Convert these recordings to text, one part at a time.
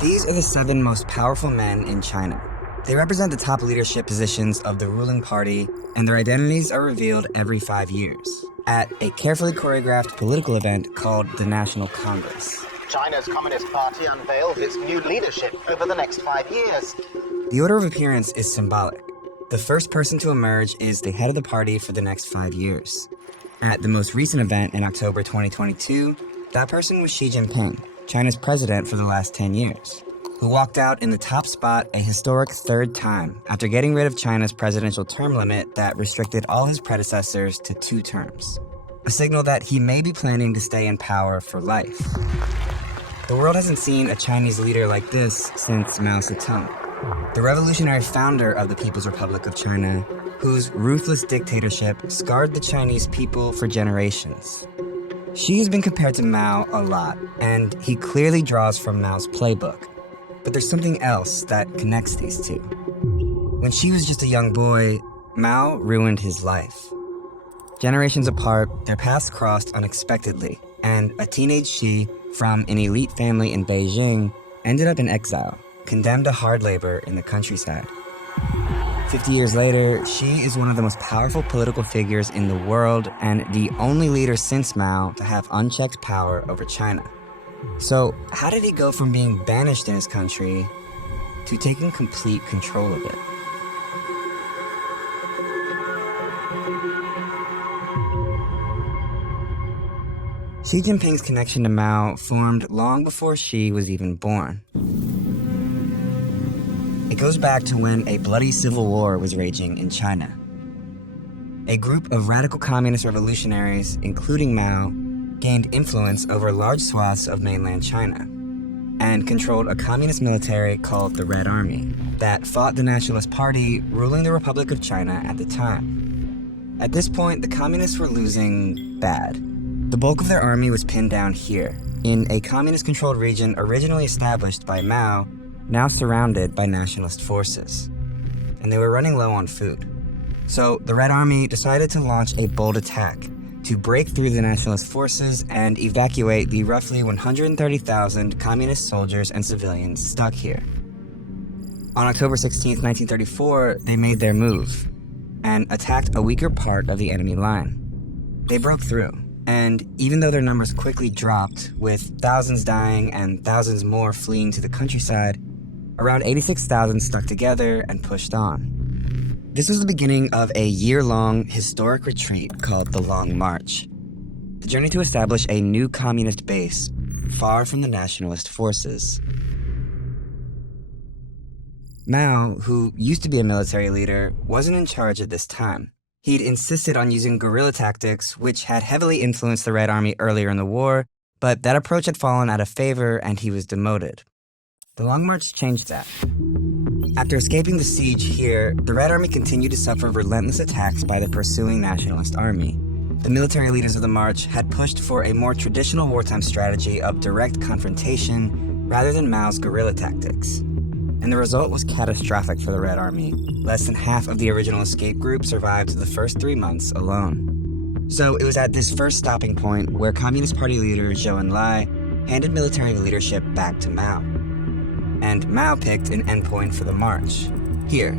These are the 7 most powerful men in China. They represent the top leadership positions of the ruling party, and their identities are revealed every 5 years at a carefully choreographed political event called the National Congress. China's Communist Party unveils its new leadership over the next 5 years. The order of appearance is symbolic. The first person to emerge is the head of the party for the next 5 years. At the most recent event in October 2022, that person was Xi Jinping, China's president for the last 10 years, who walked out in the top spot a historic 3rd time after getting rid of China's presidential term limit that restricted all his predecessors to 2 terms, a signal that he may be planning to stay in power for life. The world hasn't seen a Chinese leader like this since Mao Zedong, the revolutionary founder of the People's Republic of China, whose ruthless dictatorship scarred the Chinese people for generations. Xi has been compared to Mao a lot, and he clearly draws from Mao's playbook. But there's something else that connects these two. When Xi was just a young boy, Mao ruined his life. Generations apart, their paths crossed unexpectedly, and a teenage Xi from an elite family in Beijing ended up in exile, condemned to hard labor in the countryside. 50 years later, Xi is one of the most powerful political figures in the world and the only leader since Mao to have unchecked power over China. So, how did he go from being banished in his country to taking complete control of it? Xi Jinping's connection to Mao formed long before Xi was even born. It goes back to when a bloody civil war was raging in China. A group of radical communist revolutionaries, including Mao, gained influence over large swaths of mainland China and controlled a communist military called the Red Army that fought the Nationalist Party ruling the Republic of China at the time. At this point, the communists were losing bad. The bulk of their army was pinned down here, in a communist-controlled region originally established by Mao, now surrounded by nationalist forces. And they were running low on food. So the Red Army decided to launch a bold attack to break through the nationalist forces and evacuate the roughly 130,000 communist soldiers and civilians stuck here. On October 16, 1934, they made their move and attacked a weaker part of the enemy line. They broke through. And even though their numbers quickly dropped, with thousands dying and thousands more fleeing to the countryside, around 86,000 stuck together and pushed on. This was the beginning of a year-long historic retreat called the Long March, the journey to establish a new communist base far from the nationalist forces. Mao, who used to be a military leader, wasn't in charge at this time. He'd insisted on using guerrilla tactics, which had heavily influenced the Red Army earlier in the war, but that approach had fallen out of favor and he was demoted. The Long March changed that. After escaping the siege here, the Red Army continued to suffer relentless attacks by the pursuing Nationalist Army. The military leaders of the march had pushed for a more traditional wartime strategy of direct confrontation rather than Mao's guerrilla tactics. And the result was catastrophic for the Red Army. Less than half of the original escape group survived the first 3 months alone. So it was at this first stopping point where Communist Party leader Zhou Enlai handed military leadership back to Mao. And Mao picked an endpoint for the march, here,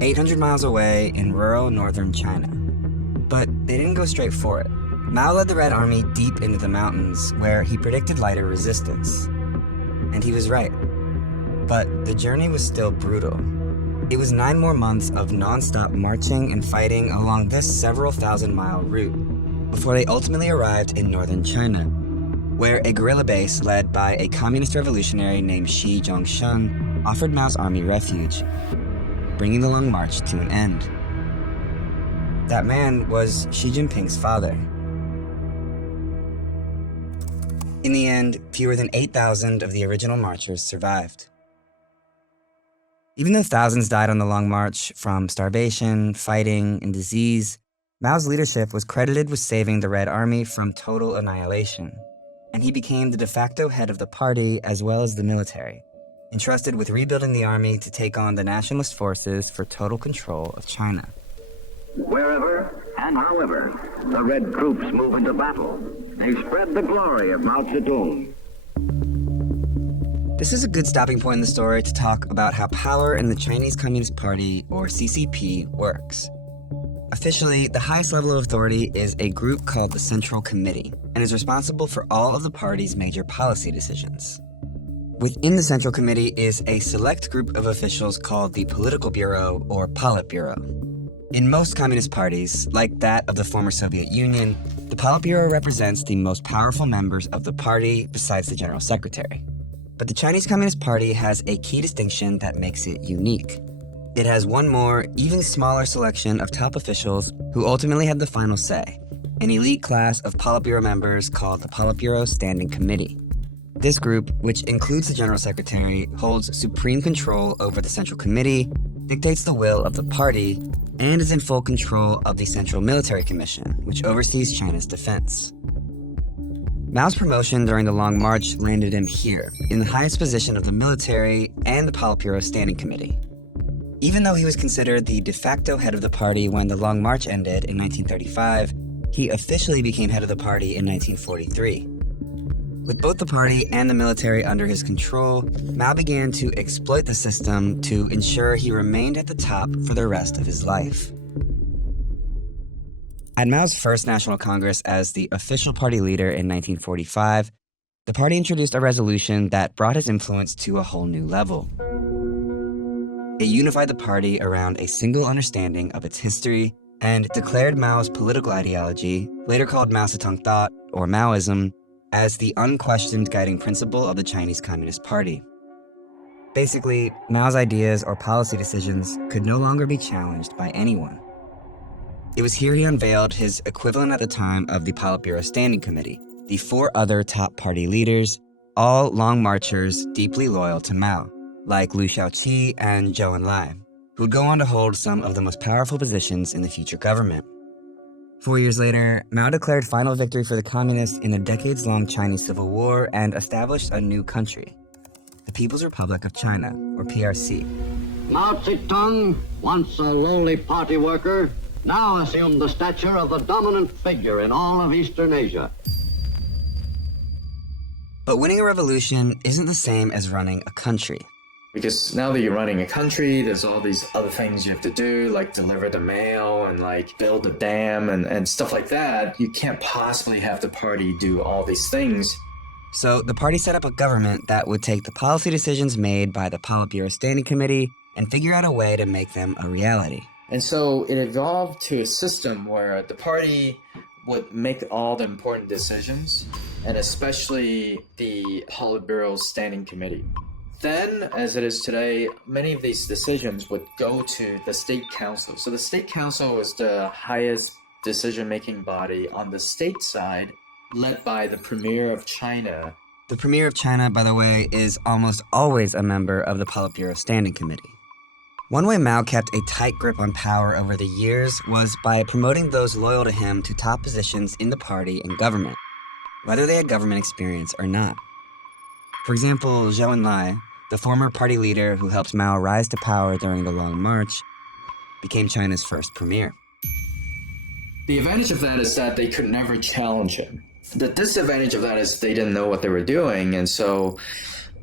800 miles away in rural northern China. But they didn't go straight for it. Mao led the Red Army deep into the mountains where he predicted lighter resistance. And he was right. But the journey was still brutal. It was 9 more months of non-stop marching and fighting along this several thousand-mile route before they ultimately arrived in northern China, where a guerrilla base led by a communist revolutionary named Shi Jinping offered Mao's army refuge, bringing the Long March to an end. That man was Xi Jinping's father. In the end, fewer than 8,000 of the original marchers survived. Even though thousands died on the Long March from starvation, fighting, and disease, Mao's leadership was credited with saving the Red Army from total annihilation, and he became the de facto head of the party as well as the military, entrusted with rebuilding the army to take on the nationalist forces for total control of China. Wherever and however the Red troops move into battle, they spread the glory of Mao Zedong. This is a good stopping point in the story to talk about how power in the Chinese Communist Party, or CCP, works. Officially, the highest level of authority is a group called the Central Committee, and is responsible for all of the party's major policy decisions. Within the Central Committee is a select group of officials called the Political Bureau, or Politburo. In most communist parties, like that of the former Soviet Union, the Politburo represents the most powerful members of the party besides the General Secretary. But the Chinese Communist Party has a key distinction that makes it unique. It has one more, even smaller selection of top officials who ultimately have the final say, an elite class of Politburo members called the Politburo Standing Committee. This group, which includes the General Secretary, holds supreme control over the Central Committee, dictates the will of the party, and is in full control of the Central Military Commission, which oversees China's defense. Mao's promotion during the Long March landed him here, in the highest position of the military and the Politburo Standing Committee. Even though he was considered the de facto head of the party when the Long March ended in 1935, he officially became head of the party in 1943. With both the party and the military under his control, Mao began to exploit the system to ensure he remained at the top for the rest of his life. At Mao's first National Congress as the official party leader in 1945, the party introduced a resolution that brought his influence to a whole new level. It unified the party around a single understanding of its history and declared Mao's political ideology, later called Mao Zedong thought, or Maoism, as the unquestioned guiding principle of the Chinese Communist Party. Basically, Mao's ideas or policy decisions could no longer be challenged by anyone. It was here he unveiled his equivalent at the time of the Politburo Standing Committee, the four other top party leaders, all long marchers deeply loyal to Mao, like Liu Shaoqi and Zhou Enlai, who would go on to hold some of the most powerful positions in the future government. 4 years later, Mao declared final victory for the communists in the decades-long Chinese Civil War and established a new country, the People's Republic of China, or PRC. Mao Zedong, once a lowly party worker, now assumed the stature of the dominant figure in all of Eastern Asia. But winning a revolution isn't the same as running a country. Because now that you're running a country, there's all these other things you have to do, like deliver the mail and like build a dam and stuff like that. You can't possibly have the party do all these things. So the party set up a government that would take the policy decisions made by the Politburo Standing Committee and figure out a way to make them a reality. And so it evolved to a system where the party would make all the important decisions, and especially the Politburo Standing Committee. Then, as it is today, many of these decisions would go to the State Council. So the State Council is the highest decision-making body on the state side, led by the Premier of China. The Premier of China, by the way, is almost always a member of the Politburo Standing Committee. One way Mao kept a tight grip on power over the years was by promoting those loyal to him to top positions in the party and government, whether they had government experience or not. For example, Zhou Enlai, the former party leader who helped Mao rise to power during the Long March, became China's first premier. The advantage of that is that they could never challenge him. The disadvantage of that is they didn't know what they were doing, and so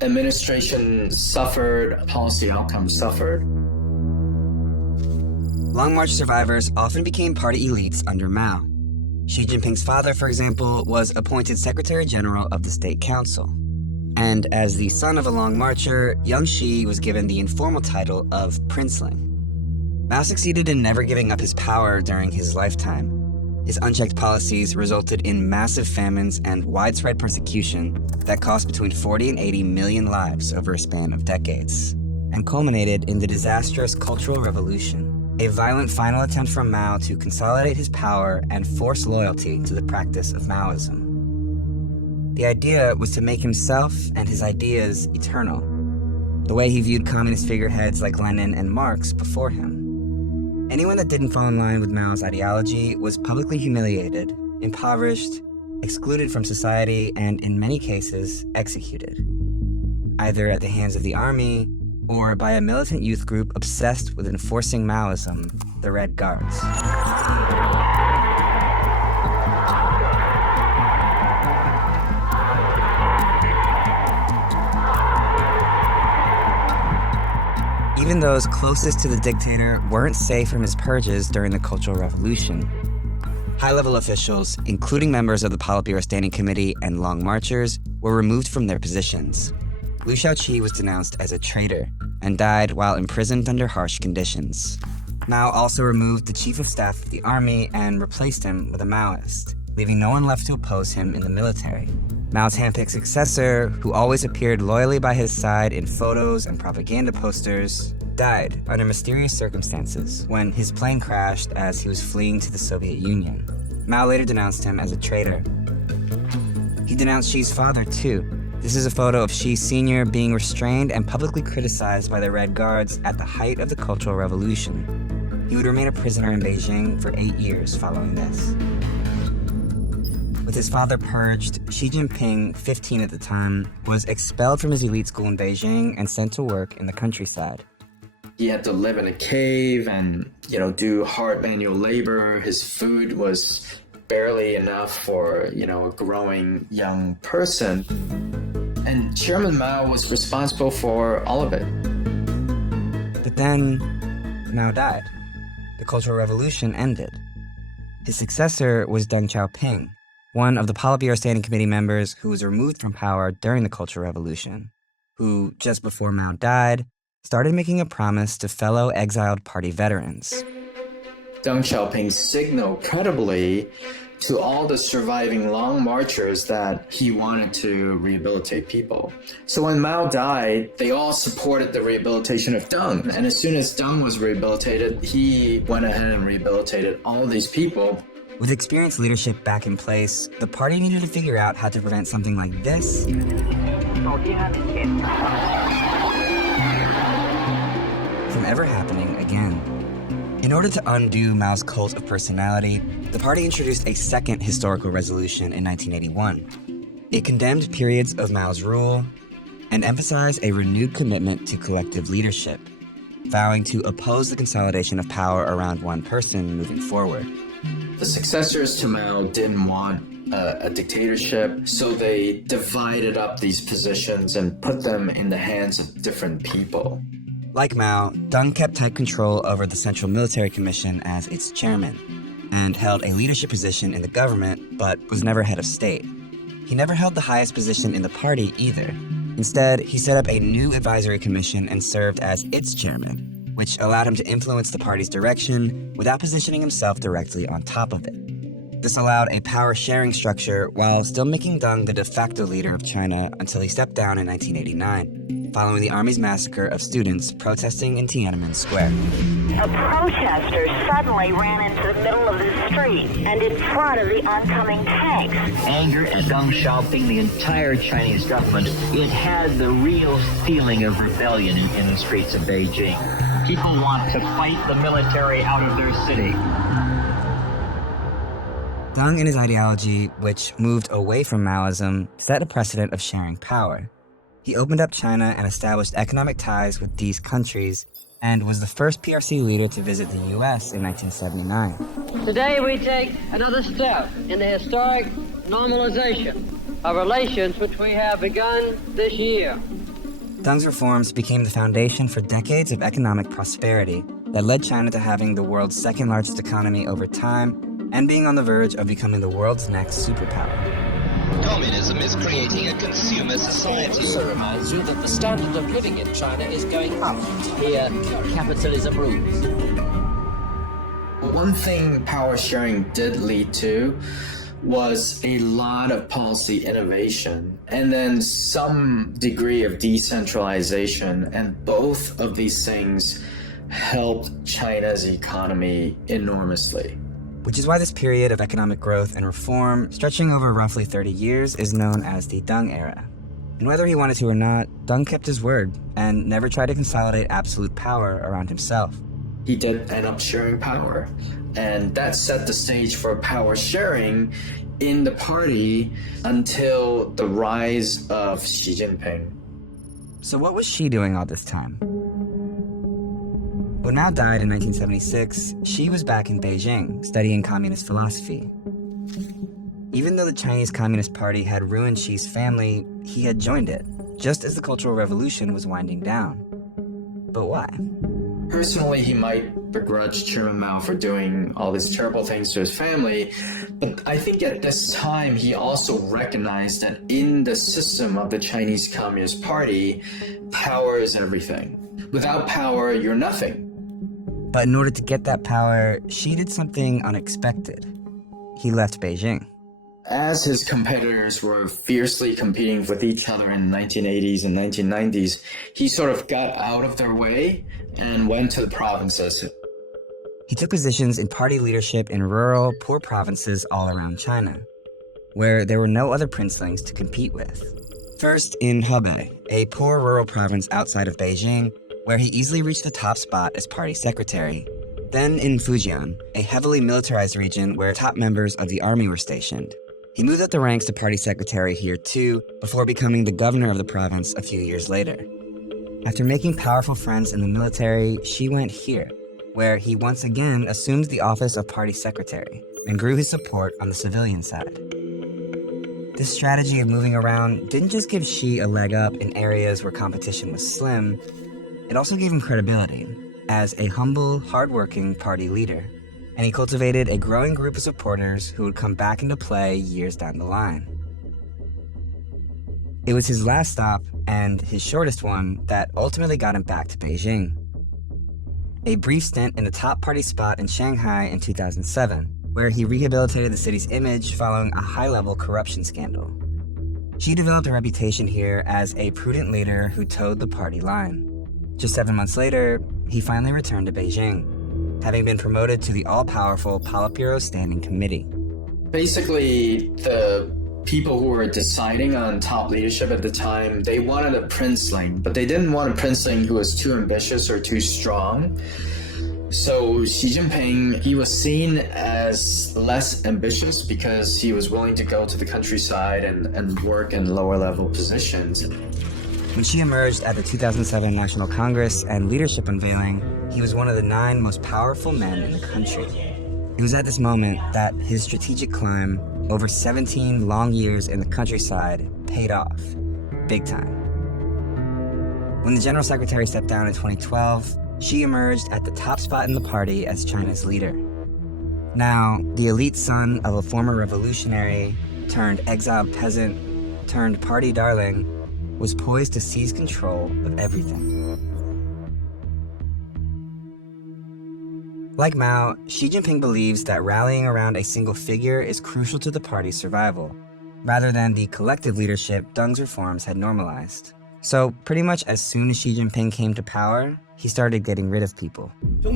administration suffered, policy outcomes suffered. Long March survivors often became party elites under Mao. Xi Jinping's father, for example, was appointed Secretary General of the State Council. And as the son of a Long Marcher, young Xi was given the informal title of princeling. Mao succeeded in never giving up his power during his lifetime. His unchecked policies resulted in massive famines and widespread persecution that cost between 40 and 80 million lives over a span of decades, and culminated in the disastrous Cultural Revolution, a violent final attempt from Mao to consolidate his power and force loyalty to the practice of Maoism. The idea was to make himself and his ideas eternal, the way he viewed communist figureheads like Lenin and Marx before him. Anyone that didn't fall in line with Mao's ideology was publicly humiliated, impoverished, excluded from society, and in many cases, executed, either at the hands of the army or by a militant youth group obsessed with enforcing Maoism, the Red Guards. Even those closest to the dictator weren't safe from his purges during the Cultural Revolution. High-level officials, including members of the Politburo Standing Committee and Long Marchers, were removed from their positions. Liu Shaoqi was denounced as a traitor and died while imprisoned under harsh conditions. Mao also removed the chief of staff of the army and replaced him with a Maoist, leaving no one left to oppose him in the military. Mao's handpicked successor, who always appeared loyally by his side in photos and propaganda posters, died under mysterious circumstances when his plane crashed as he was fleeing to the Soviet Union. Mao later denounced him as a traitor. He denounced Xi's father, too. This is a photo of Xi Sr. being restrained and publicly criticized by the Red Guards at the height of the Cultural Revolution. He would remain a prisoner in Beijing for 8 years following this. With his father purged, Xi Jinping, 15 at the time, was expelled from his elite school in Beijing and sent to work in the countryside. He had to live in a cave and, do hard manual labor. His food was barely enough for, a growing young person. And Chairman Mao was responsible for all of it. But then, Mao died. The Cultural Revolution ended. His successor was Deng Xiaoping, one of the Politburo Standing Committee members who was removed from power during the Cultural Revolution, who, just before Mao died, started making a promise to fellow exiled party veterans. Deng Xiaoping signaled credibly to all the surviving Long Marchers that he wanted to rehabilitate people. So when Mao died, they all supported the rehabilitation of Deng. And as soon as Deng was rehabilitated, he went ahead and rehabilitated all these people. With experienced leadership back in place, the party needed to figure out how to prevent something like this from ever happening again. In order to undo Mao's cult of personality, the party introduced a second historical resolution in 1981. It condemned periods of Mao's rule and emphasized a renewed commitment to collective leadership, vowing to oppose the consolidation of power around one person moving forward. The successors to Mao didn't want a dictatorship, so they divided up these positions and put them in the hands of different people. Like Mao, Deng kept tight control over the Central Military Commission as its chairman, and held a leadership position in the government, but was never head of state. He never held the highest position in the party either. Instead, he set up a new advisory commission and served as its chairman, which allowed him to influence the party's direction without positioning himself directly on top of it. This allowed a power-sharing structure while still making Deng the de facto leader of China until he stepped down in 1989, following the army's massacre of students protesting in Tiananmen Square. A protester suddenly ran into the middle of the street and in front of the oncoming tanks. Anger at Deng Xiaoping, the entire Chinese government, it had the real feeling of rebellion in the streets of Beijing. People want to fight the military out of their city. Deng and his ideology, which moved away from Maoism, set a precedent of sharing power. He opened up China and established economic ties with these countries, and was the first PRC leader to visit the U.S. in 1979. Today we take another step in the historic normalization of relations which we have begun this year. Deng's reforms became the foundation for decades of economic prosperity that led China to having the world's second largest economy over time and being on the verge of becoming the world's next superpower. Communism is creating a consumer society. It also reminds you that the standard of living in China is going up. Here, capitalism rules. One thing power sharing did lead to was a lot of policy innovation and then some degree of decentralization, and both of these things helped China's economy enormously. Which is why this period of economic growth and reform, stretching over roughly 30 years, is known as the Deng era. And whether he wanted to or not, Deng kept his word and never tried to consolidate absolute power around himself. He did end up sharing power, and that set the stage for power sharing in the party until the rise of Xi Jinping. So what was Xi doing all this time? When Mao died in 1976, Xi was back in Beijing, studying communist philosophy. Even though the Chinese Communist Party had ruined Xi's family, he had joined it, just as the Cultural Revolution was winding down. But why? Personally, he might begrudge Chairman Mao for doing all these terrible things to his family, but I think at this time he also recognized that in the system of the Chinese Communist Party, power is everything. Without power, you're nothing. But in order to get that power, Xi did something unexpected. He left Beijing. As his competitors were fiercely competing with each other in the 1980s and 1990s, he sort of got out of their way and went to the provinces. He took positions in party leadership in rural, poor provinces all around China, where there were no other princelings to compete with. First in Hebei, a poor rural province outside of Beijing, where he easily reached the top spot as party secretary. Then in Fujian, a heavily militarized region where top members of the army were stationed. He moved up the ranks to party secretary here too, before becoming the governor of the province a few years later. After making powerful friends in the military, Xi went here, where he once again assumed the office of party secretary and grew his support on the civilian side. This strategy of moving around didn't just give Xi a leg up in areas where competition was slim, it also gave him credibility as a humble, hardworking party leader. And he cultivated a growing group of supporters who would come back into play years down the line. It was his last stop, and his shortest one, that ultimately got him back to Beijing. A brief stint in the top party spot in Shanghai in 2007, where he rehabilitated the city's image following a high-level corruption scandal. Xi developed a reputation here as a prudent leader who towed the party line. Just 7 months later, he finally returned to Beijing, having been promoted to the all-powerful Politburo Standing Committee. Basically, the people who were deciding on top leadership at the time, they wanted a princeling, but they didn't want a princeling who was too ambitious or too strong. So Xi Jinping, he was seen as less ambitious because he was willing to go to the countryside and work in lower-level positions. When Xi emerged at the 2007 National Congress and leadership unveiling, he was one of the 9 most powerful men in the country. It was at this moment that his strategic climb, over 17 long years in the countryside, paid off, big time. When the General Secretary stepped down in 2012, Xi emerged at the top spot in the party as China's leader. Now, the elite son of a former revolutionary, turned exiled peasant, turned party darling, was poised to seize control of everything. Like Mao, Xi Jinping believes that rallying around a single figure is crucial to the party's survival, rather than the collective leadership Deng's reforms had normalized. So pretty much as soon as Xi Jinping came to power, he started getting rid of people. The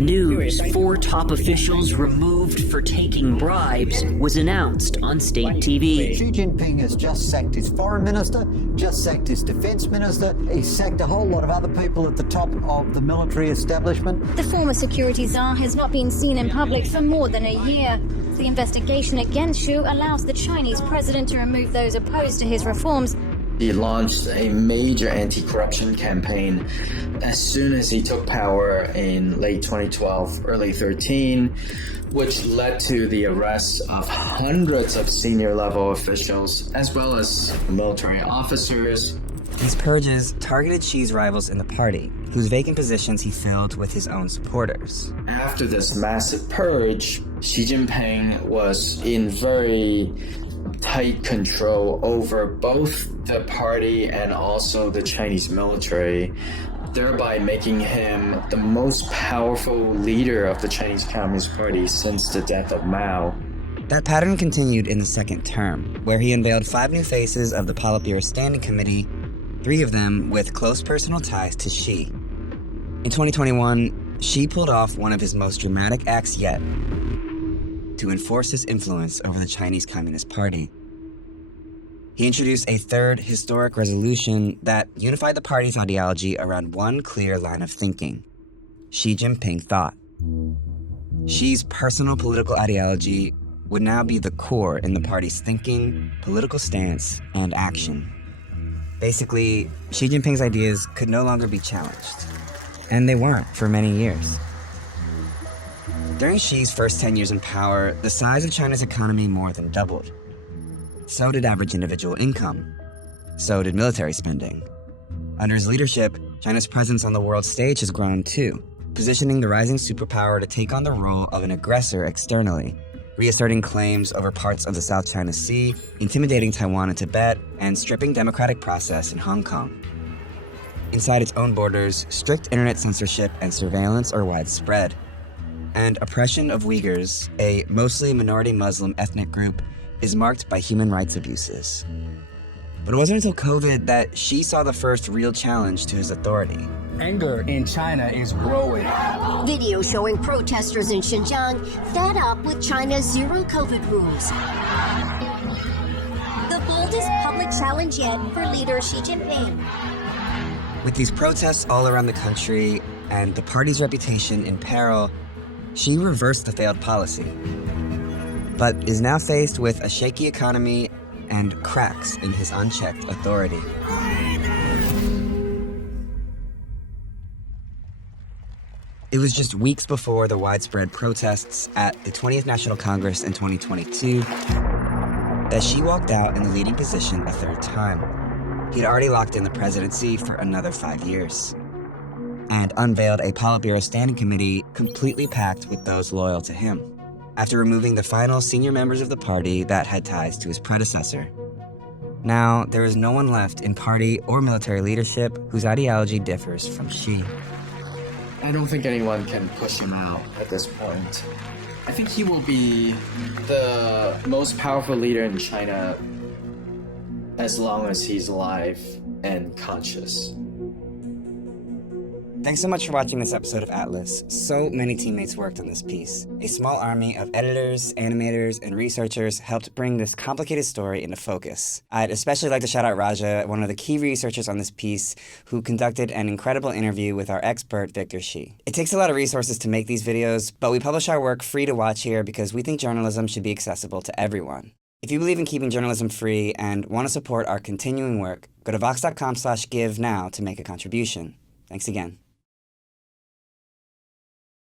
news 4 top officials removed for taking bribes was announced on state TV. Xi Jinping has just sacked his foreign minister, just sacked his defense minister. He sacked a whole lot of other people at the top of the military establishment. The former security czar has not been seen in public for more than a year. The investigation against Xi allows the Chinese president to remove those opposed to his reforms. He launched a major anti-corruption campaign as soon as he took power in late 2012, early 13, which led to the arrest of hundreds of senior-level officials, as well as military officers. These purges targeted Xi's rivals in the party, whose vacant positions he filled with his own supporters. After this massive purge, Xi Jinping was in very tight control over both the party and also the Chinese military, thereby making him the most powerful leader of the Chinese Communist Party since the death of Mao. That pattern continued in the second term, where he unveiled 5 new faces of the Politburo Standing Committee, 3 of them with close personal ties to Xi. In 2021, Xi pulled off one of his most dramatic acts yet to enforce his influence over the Chinese Communist Party. He introduced a 3rd historic resolution that unified the party's ideology around one clear line of thinking: Xi Jinping thought. Xi's personal political ideology would now be the core in the party's thinking, political stance, and action. Basically, Xi Jinping's ideas could no longer be challenged. And they weren't for many years. During Xi's first 10 years in power, the size of China's economy more than doubled. So did average individual income. So did military spending. Under his leadership, China's presence on the world stage has grown too, positioning the rising superpower to take on the role of an aggressor externally, reasserting claims over parts of the South China Sea, intimidating Taiwan and Tibet, and stripping democratic process in Hong Kong. Inside its own borders, strict internet censorship and surveillance are widespread. And oppression of Uyghurs, a mostly minority Muslim ethnic group, is marked by human rights abuses. But it wasn't until COVID that Xi saw the first real challenge to his authority. Anger in China is growing. Video showing protesters in Xinjiang fed up with China's zero COVID rules. The boldest public challenge yet for leader Xi Jinping. With these protests all around the country and the party's reputation in peril, Xi reversed the failed policy, but is now faced with a shaky economy and cracks in his unchecked authority. It was just weeks before the widespread protests at the 20th National Congress in 2022 that Xi walked out in the leading position a third time. He'd already locked in the presidency for another 5 years and unveiled a Politburo Standing Committee completely packed with those loyal to him, after removing the final senior members of the party that had ties to his predecessor. Now, there is no one left in party or military leadership whose ideology differs from Xi. I don't think anyone can push him out at this point. I think he will be the most powerful leader in China as long as he's alive and conscious. Thanks so much for watching this episode of Atlas. So many teammates worked on this piece. A small army of editors, animators, and researchers helped bring this complicated story into focus. I'd especially like to shout out Raja, one of the key researchers on this piece, who conducted an incredible interview with our expert, Victor Xi. It takes a lot of resources to make these videos, but we publish our work free to watch here because we think journalism should be accessible to everyone. If you believe in keeping journalism free and want to support our continuing work, go to vox.com/give now to make a contribution. Thanks again.